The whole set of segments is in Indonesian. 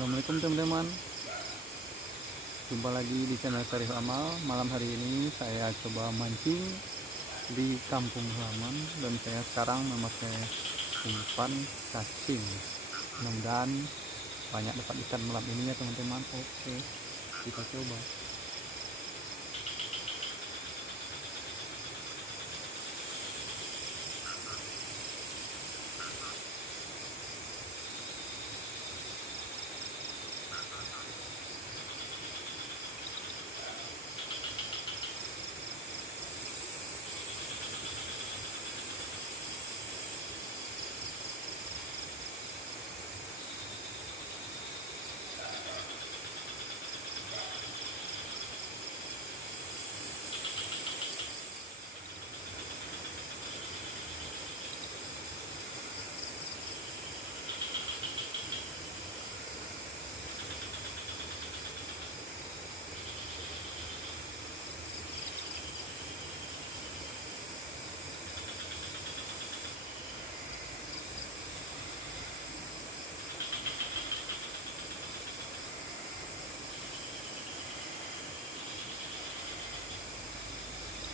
Assalamualaikum teman-teman. Jumpa lagi di channel Syarif Amal. Malam hari ini saya coba mancing di kampung halaman dan saya sekarang memakai umpan cacing. Mudah-mudahan banyak dapat ikan malam ini ya teman-teman. Oke, kita coba.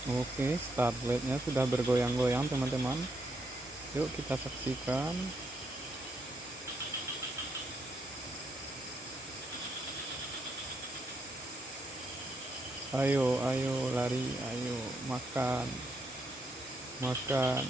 Oke, start nya sudah bergoyang-goyang teman-teman. Yuk kita saksikan. Ayo, ayo lari, ayo makan, makan.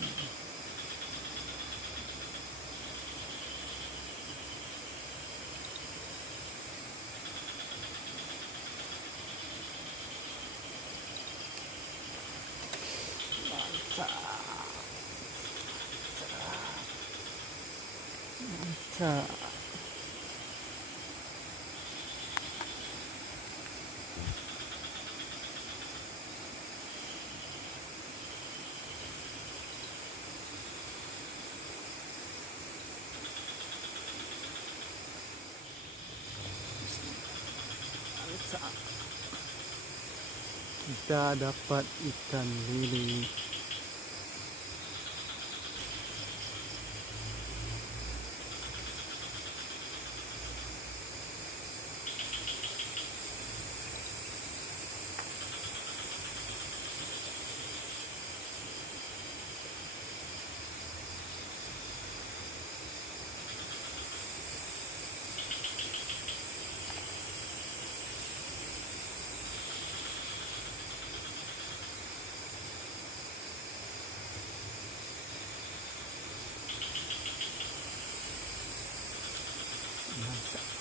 Mantap. Kita dapat ikan lili. Mantap.